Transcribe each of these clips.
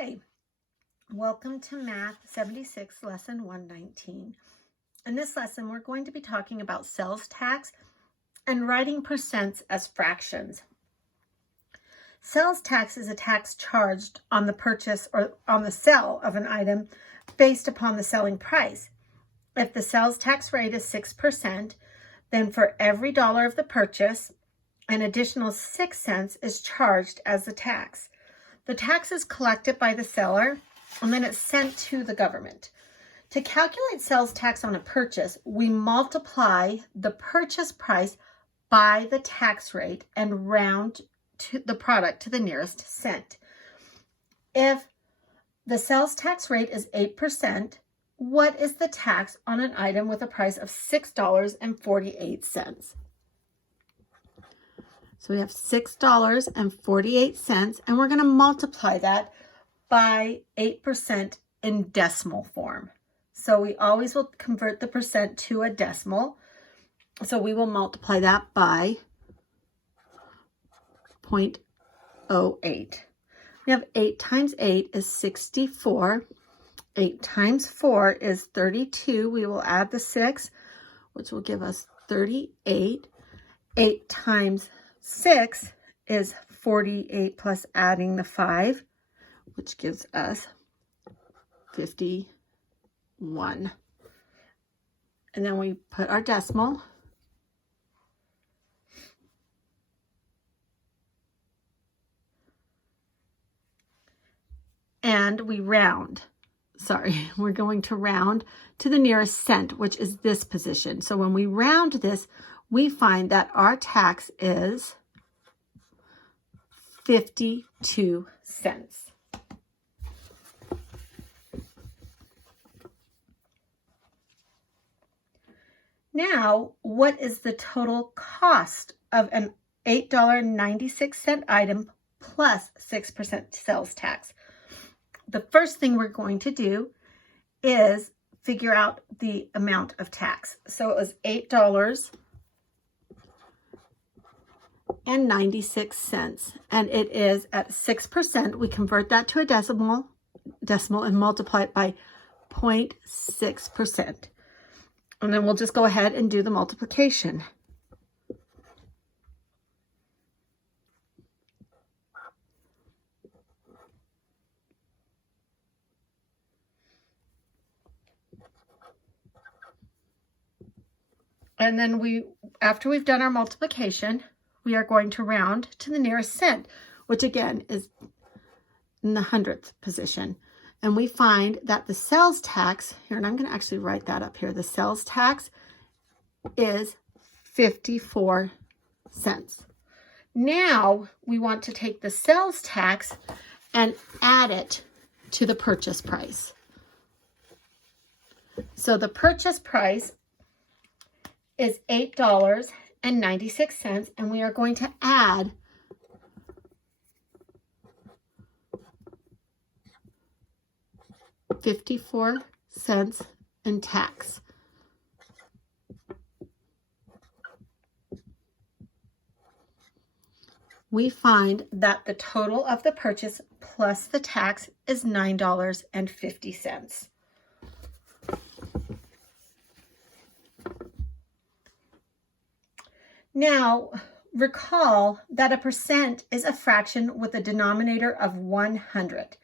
Hi, welcome to Math 76, Lesson 119. In this lesson, we're going to be talking about sales tax and writing percents as fractions. Sales tax is a tax charged on the purchase or on the sale of an item based upon the selling price. If the sales tax rate is 6%, then for every dollar of the purchase, an additional 6 cents is charged as the tax. The tax is collected by the seller and then it's sent to the government. To calculate sales tax on a purchase, we multiply the purchase price by the tax rate and round to the product to the nearest cent. If the sales tax rate is 8%, what is the tax on an item with a price of $6.48? So we have $6.48, and we're going to multiply that by 8% in decimal form. So we always will convert the percent to a decimal. So we will multiply that by 0.08. We have 8 times 8 is 64. 8 times 4 is 32. We will add the 6, which will give us 38. 8 times 6 is 48 plus adding the 5, which gives us 51. And then we put our decimal. And we round. Sorry, we're going to round to the nearest cent, which is this position. So when we round this, we find that our tax is 52 cents. Now, what is the total cost of an $8.96 item plus 6% sales tax? The first thing we're going to do is figure out the amount of tax. So it was $8.96, and it is at 6%. We convert that to a decimal and multiply it by 0.6%. And then we'll just go ahead and do the multiplication. And then after we've done our multiplication, we are going to round to the nearest cent, which again is in the 100th position. And we find that the sales tax, here, and I'm going to actually write that up here, the sales tax is 54 cents. Now we want to take the sales tax and add it to the purchase price. So the purchase price is $8.96, and we are going to add $0.54 in tax. We find that the total of the purchase plus the tax is $9.50. Now, recall that a percent is a fraction with a denominator of 100.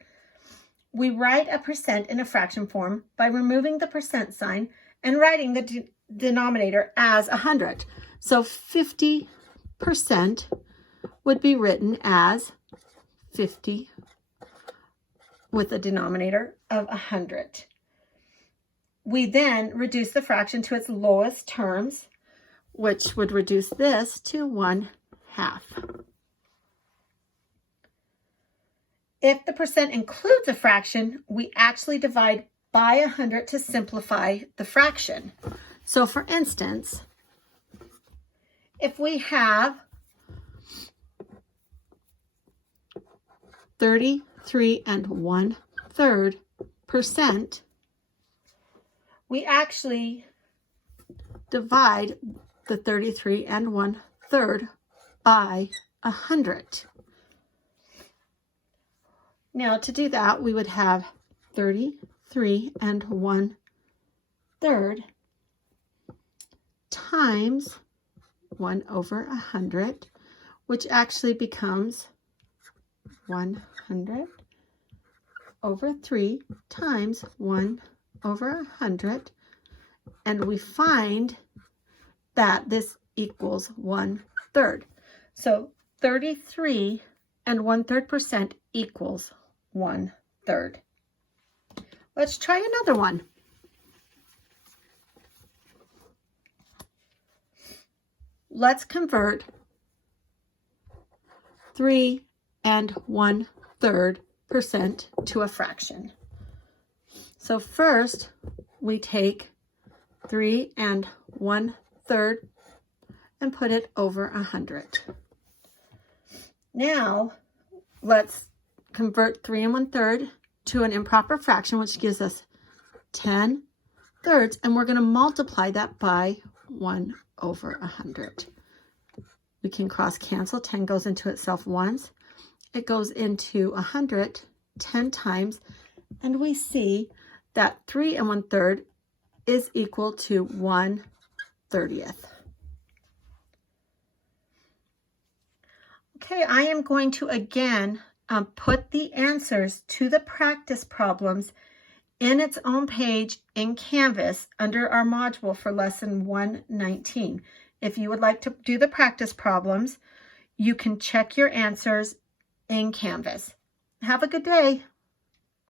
We write a percent in a fraction form by removing the percent sign and writing the denominator as 100. So 50% would be written as 50 with a denominator of 100. We then reduce the fraction to its lowest terms, which would reduce this to 1/2. If the percent includes a fraction, we actually divide by 100 to simplify the fraction. So for instance, if we have 33 1/3%, we actually divide the 33 1/3 by 100. Now to do that, we would have 33 1/3 times 1/100, which actually becomes 100/3 times 1/100, and we find that this equals 1/3. So 33 1/3% equals 1/3. Let's try another one. Let's convert 3 1/3% to a fraction. So first we take 3 1/3 and put it over 100. Now let's convert 3 1/3 to an improper fraction, which gives us 10/3, and we're going to multiply that by 1/100. We can cross cancel. 10 goes into itself once. It goes into 100 10 times, and we see that 3 1/3 is equal to 1/30. Okay, I am going to again put the answers to the practice problems in its own page in Canvas under our module for lesson 119. If you would like to do the practice problems, you can check your answers in Canvas. Have a good day.